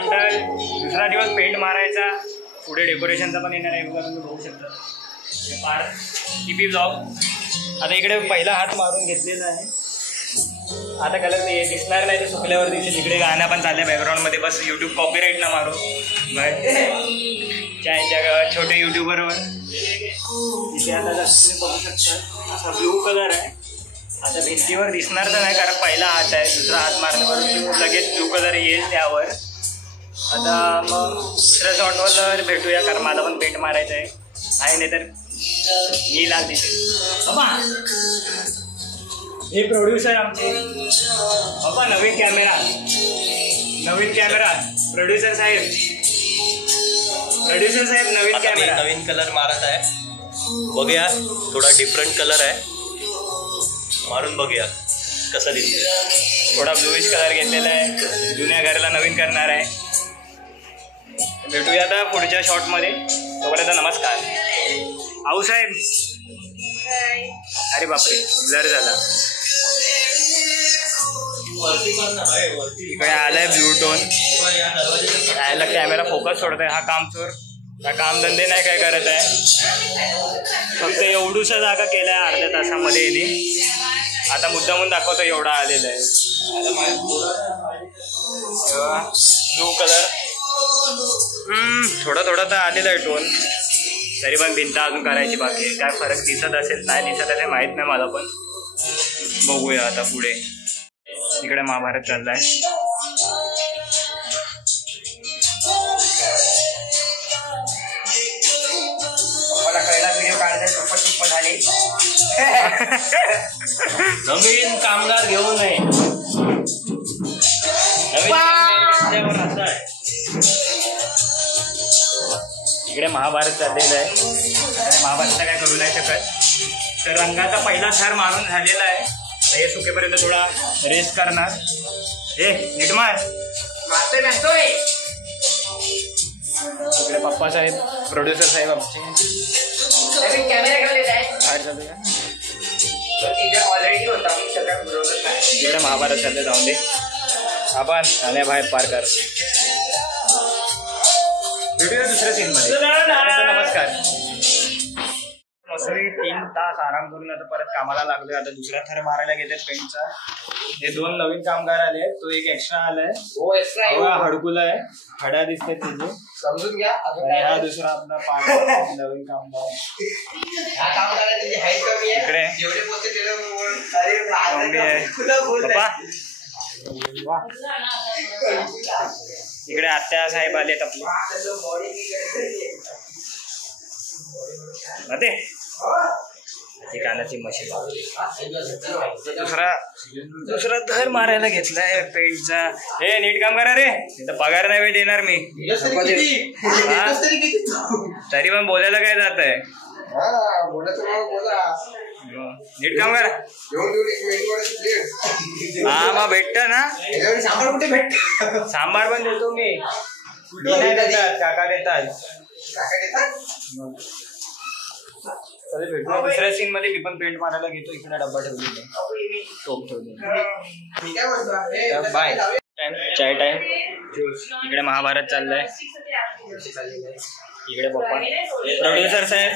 त्यानंतर दुसरा दिवस पेंट मारायचा, पुढे डेकोरेशनचा पण येणार आहे बघा, तुम्ही बघू शकता पार टीपी ब्लॉग. आता इकडे पहिला हात मारून घेतलेला आहे, आता कलर ते दिसणार नाही, ते सुकल्यावर दिसेल. इकडे गाणं पण चाललंय बॅकग्राऊंडमध्ये, बस यूट्यूब कॉपीराईट ना मारू. चायच्या छोटे यूट्यूबरवर इथे आता तुम्ही बघू शकता असा ब्लू कलर आहे. आता भिंतीवर दिसणार तर नाही कारण पहिला हात आहे, दुसरा हात मारल्यावर लगेच ब्लू कलर येईल त्यावर. आता मग दुसऱ्या शॉटवर भेटूया कारण मला पण पेंट मारायचं आहे नाही तर मी लाल दिसेल. बाबा हे प्रोड्युसर आमचे, बाबा नवीन कॅमेरा प्रोड्युसर साहेब नवीन कॅमेरा, नवीन कलर मारत आहे. बघूया, थोडा डिफरंट कलर आहे, मारून बघूया कसं दिसते. थोडा ब्लूइश कलर घेतलेला आहे, जुन्या घराला नवीन करणार आहे. भेटूया आता पुढच्या शॉटमध्ये, तोपर्यंत नमस्कार. आऊसाहेब, अरे बापरे ब्लर झाला. इकडे आलाय ब्लू टोन, यायला कॅमेरा फोकस सोडत आहे. हा कामचोर, हा कामधंदे नाही काय करत आहे, फक्त एवढूसा जागा केलाय अर्ध्या तासामध्ये येणे. आता मुद्दामून दाखवतो एवढा आलेला आहे. ब्लू कलर थोडा तर आलेला आहे टोन, तरी पण भिंत अजून करायची बाकी आहे. काय फरक दिसत असेल नाही दिसत असेल माहीत नाही मला, पण बघूया आता पुढे. इकडे महाभारत चाललाय. मला कळला व्हिडिओ काढायचा चप्पल झाली. नवीन कामगार घेऊ नये, असं आहे. इकडे महाभारत चाललेलं आहे आणि महाभारतचा काय करू नाही शकत, तर रंगाचा पहिला थर मारून झालेला आहे. हे सुकेपर्यंत थोडा रेस्ट करणार. हे नीट मार. इकडे पप्पा साहेब, प्रोड्युसर साहेब आमचे इकडे महाभारत चालले. जाऊन दे, आपण आल्या बाहेर पार कर. व्हिडिओ दुसऱ्या सीन मध्ये. नमस्कार. मस्त 3 तास आराम करून आता परत कामाला लागलोय. आता दुसरा थर मारायला घेतात पेंटचा. हे 2 नवीन कामगार आले, तो एक एक्स्ट्रा आलाय, हडकुला आहे, हड्या दिसतात त्याचे, समजून घ्या. हा दुसरा आपला नवीन कामगार. इकडे इकडे आत्या साहेब आलेत आपले. कानाची मशीन दुसरा धर मारायला घेतलाय पेंटचा. हे नीट काम करा रे, इथं पगार नाही वेळ देणार मी. तरी पण बोलायला काय जात आहे, नीट काम करा. हा मग भेटत ना, सांबार पण देतो मी. काका देतात. दुसऱ्या सीन मध्ये मी पण पेंट मारायला घेतो. इकडे डब्बा ठेवलेला, टोप ठेवलेला. बाय. चाय टाइम. इकडे महाभारत चाललंय. इकडे पप्पा प्रोड्युसर साहेब.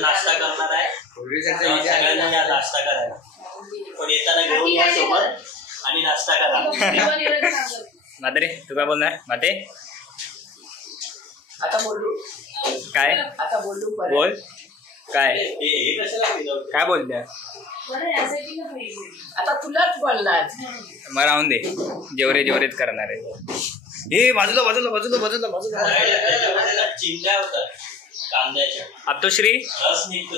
नाश्ता करणार आहे, सगळ्यांना नाश्ता करायला. पण येताना घेऊन या सोबत आणि नाश्ता करा. मात्रे तू काय बोलणार? माते आता बोलू काय? आता बोलू बोल काय काय बोलत्या? आता तुलाच बोलणार. मग राहून दे, जेवरेच करणार आहे. हे बाजूला बाजूला बाजूला बाजूला बाजूला चिंध्या होतात कांद्याच्या. आप्तोश्री रस निघतो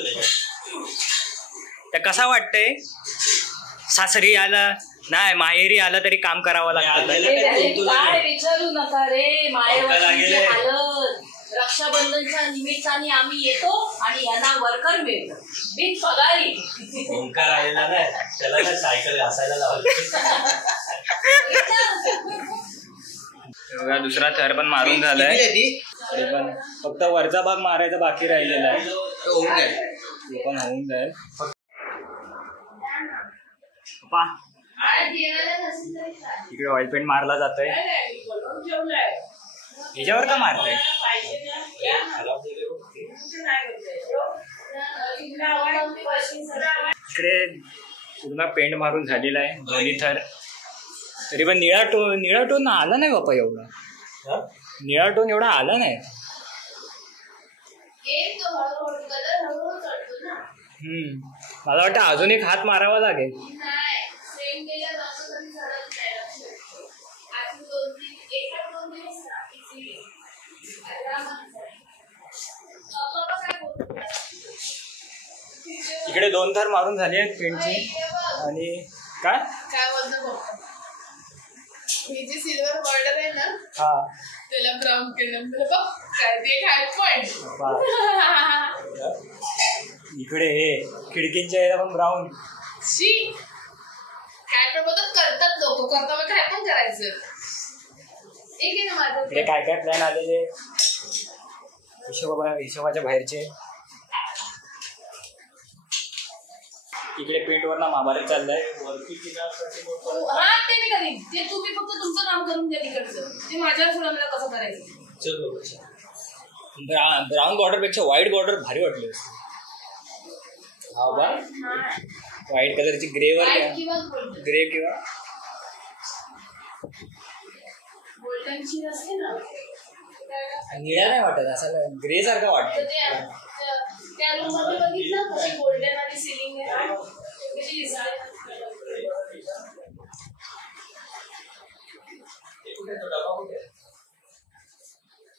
त्या कसा वाटतंय? सासरी आला नाही माहेरी आला तरी काम करावं लागतं. काय विचारू नका रे, मायेवरची हालत. रक्षाबंधनच्या निमित्ताने आम्ही येतो आणि यांना वर्कर मिळतं बिन पगारी. ओंकार आलेला नाही, त्याला काय सायकल घासायला लावली. दुसरा थर पण मारून झालाय, पण फक्त वरचा भाग मारायचा बाकी राहिलेला आहे. पण होऊन जाईल पप्पा. इकडे ऑइल पेंट मारला जातोय. ह्याच्यावर का मारताय? इकडे पूर्ण पेंट मारून झालेला आहे दोन्ही थर. तरी पण निळा टोन आला नाही बापा एवढा. निळा टोन एवढा आला नाही. मला वाटतं अजून एक हात मारावा लागेल. इकडे 2 थर मारून झाले आहेत पेंटची. आणि काय बोलतो ही जी सिल्वर बॉर्डर आहे ना हा त्याला ब्राऊन केलं. बघ काय ते हाय पॉइंट. इकडे खिडकींच्या याला पण ब्राऊन. शी काय पण बघत करतात लोक. करता मग काय पण करायचं. एक आहे ना माझं इकडे काय काय प्लॅन आलेले हिशोबाच्या बाहेरचे. इकडे पेंट वरना महाभारत चाललंय. वरती हा ते मी करीन. ते तुम्ही फक्त तुमचं काम करून द्या तिकडचं. ते माझ्यावर सोडा मला कसं करायचं. ब्राऊन बॉर्डर पेक्षा व्हाईट बॉर्डर भारी वाटले. व्हाईट कलरची ग्रेवर ग्रे किंवा गोल्डनची असते ना निळा नाही वाटत. असं ग्रे सारखं वाटतं. त्या रूम मध्ये बघितलं कशी गोल्डन आणि सिलिंग आहे कशी दिसते.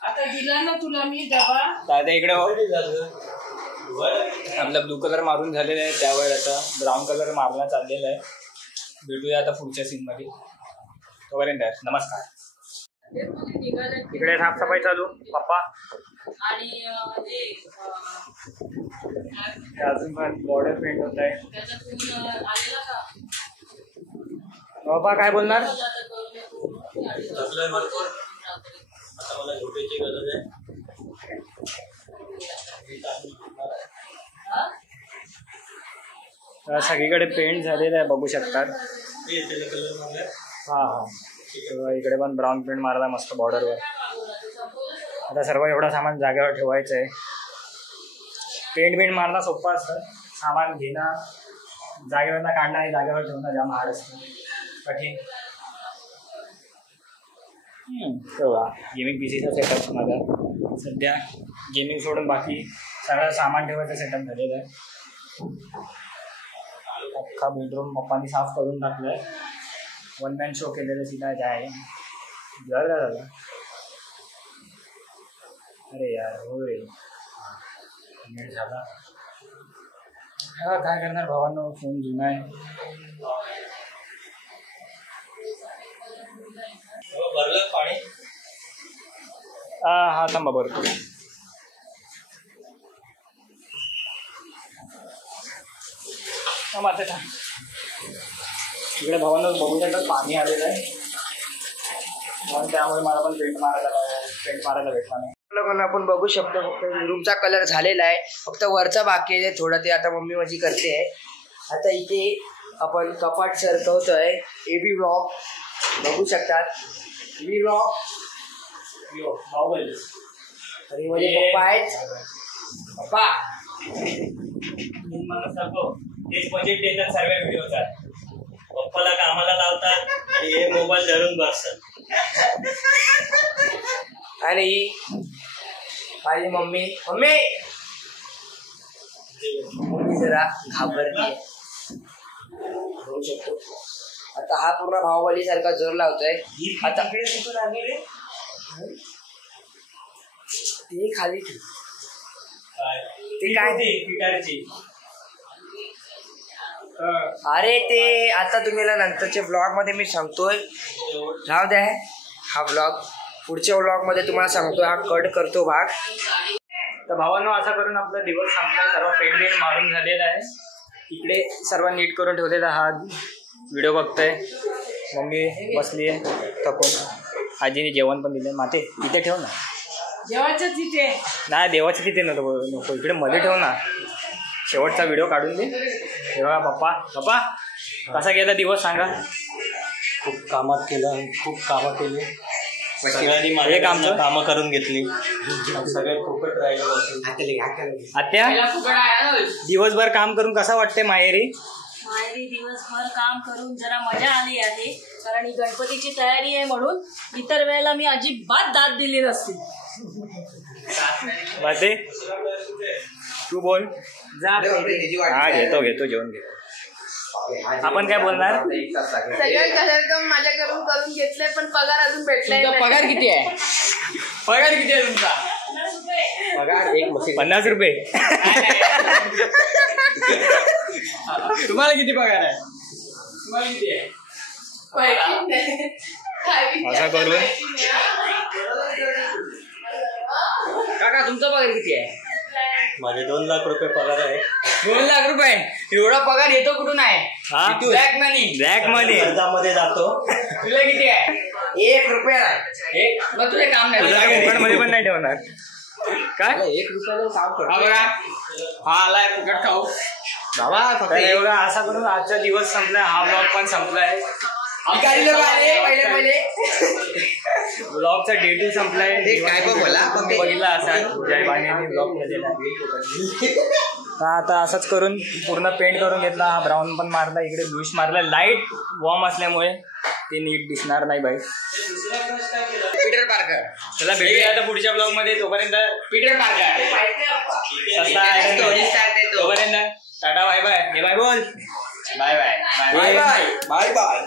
आता दिला ना तुला मी डबा. आता इकडे आपला ब्लू कलर मारून झालेला आहे. त्यावर आता ब्राऊन कलर मारला चाललेला आहे. भेटूया आता पुढच्या सीन मध्ये. तोपर्यंत नमस्कार. इकडे साफसफाई चालू पप्पा. आणि अजून पण बॉर्डर पेंट होत आहे. त्याच्यातून आलेला का बाबा काय बोलणार? आता मला झोपेची गरज आहे. सगळीकडे पेंट झालेलं आहे बघू शकतात. हा हा इकडे पण ब्राऊन पेंट मारला मस्त बॉर्डरवर. आता सर्व एवढं सामान जागेवर ठेवायचं आहे. पेंट मारणं सोपं असतं. सामान घेणं जागेवरनं काढणं आणि जागेवर ठेवणं जाम हार्ड असतं. कठीण. तेव्हा गेमिंग पीसीचा सेटअप माझा सध्या. गेमिंग सोडून बाकी सगळं सामान ठेवायचं सेटअप झालेलं आहे. अख्खा बेडरूम पप्पांनी साफ करून टाकलाय. 1 मॅन शो केलेलं सीधा आहे. झालं. अरे यार हो रे नेट झाला. हा काय करणार भावांनो. फोन जुना आहे. भरलं पाणी. हा थांबा बरं. आता थांब. इकडे भावांना बघू शकतात पाणी आलेलं आहे. म्हणून त्यामुळे मला पण पेंट मारायला भेटला नाही. आपण बघू शकतो फक्त रूमचा कलर झालेला आहे. फक्त वरचा बाकी आहे थोडं. ते आता मम्मी माझी करते आहे. आता इथे आपण कपाट सरकवतोय. एबी ब्लॉग बघू शकतात. एबी ब्लॉग आणि माझे पप्पा आहेत. पप्पा हेच बजेट देतात सर्व व्हिडिओचा. पप्पाला कामाला लावतात आणि हे मोबाईल धरून बसतात. आणि माझी मम्मी जरा घाबरली बघू शकतो. आता हा पूर्ण बाहुबली सारखा जोर लावतोय. आता ते खाली ते काय गिटारची. अरे ते आता तुम्हाला नंतरच्या ब्लॉग मध्ये मी सांगतोय. राहू द्या हा ब्लॉग. पुढच्या ब्लॉग मध्ये तुम्हाला सांगतोय. हा कट करतो भाग. तर भावांनो असा करून आपला दिवस संपला. सर्व पेंट मारून झालेला आहे. इकडे सर्व नीट करून ठेवलेला. हा व्हिडिओ बघतोय. मम्मी बसली आहे थकून. आजीने जेवण पण दिलं. माते इथे ठेव ना. जेवायचं तिथे नाही देवाच्या तिथे नको इकडे मध्ये ठेव ना. शेवटचा व्हिडिओ काढून दे. तेव्हा पप्पा कसा गेला दिवस सांगा. खूप कामात केलं, खूप कामं केली. सगळ्यांनी माझे कामं करून घेतली. सगळे फुकट राहिले. आत्या दिवसभर काम करून कसं वाटते माहेरी? माहेरी दिवसभर काम करून जरा मजा आली आहे, कारण ही गणपतीची तयारी आहे म्हणून. इतर वेळेला मी अजिबात दाद दिली नसती. बाते तू बोल. हा घेतो जेवण घेतो. आपण काय बोलणार? सगळं कलर माझ्याकडून करून घेतलंय पण पगार अजून भेटलाय. पगार किती आहे? पगार किती आहे तुमचा? पगार 50 रुपये. तुम्हाला किती पगार आहे? तुम्हाला किती आहे? असं करून काका तुमचा पगार किती आहे? माझे 2 लाख रुपये पगार आहे. 2 लाख रुपये? एवढा पगार येतो कुठून आहे? ब्लॅक मनी कर्जामध्ये जातो. तुला किती आहे? 1 रुपया आहे. मग तुझे काम नाही. मध्ये पण नाही ठेवणार काय? 1 रुपयाला काम करतो. हा आलाय फुकट खाऊ बाबा. एवढा असा करून आजचा दिवस संपलाय. हा ब्लॉग पण संपलाय. पहिले ब्लॉगचा डे 2 संपलाय. काय बघितला असा जयबाने ब्लॉग केलेला. आता असंच करून पूर्ण पेंट करून घेतला. हा ब्राऊन पण मारला, इकडे ब्लूश मारला. लाईट वॉर्म असल्यामुळे ते नीट दिसणार नाही बाई. Peter Parker. चला भेटूया आता पुढच्या ब्लॉग मध्ये. तोपर्यंत पीटर पार्कर. तोपर्यंत टाटा बाय बाय. हे बाय बोल. Bye bye bye bye.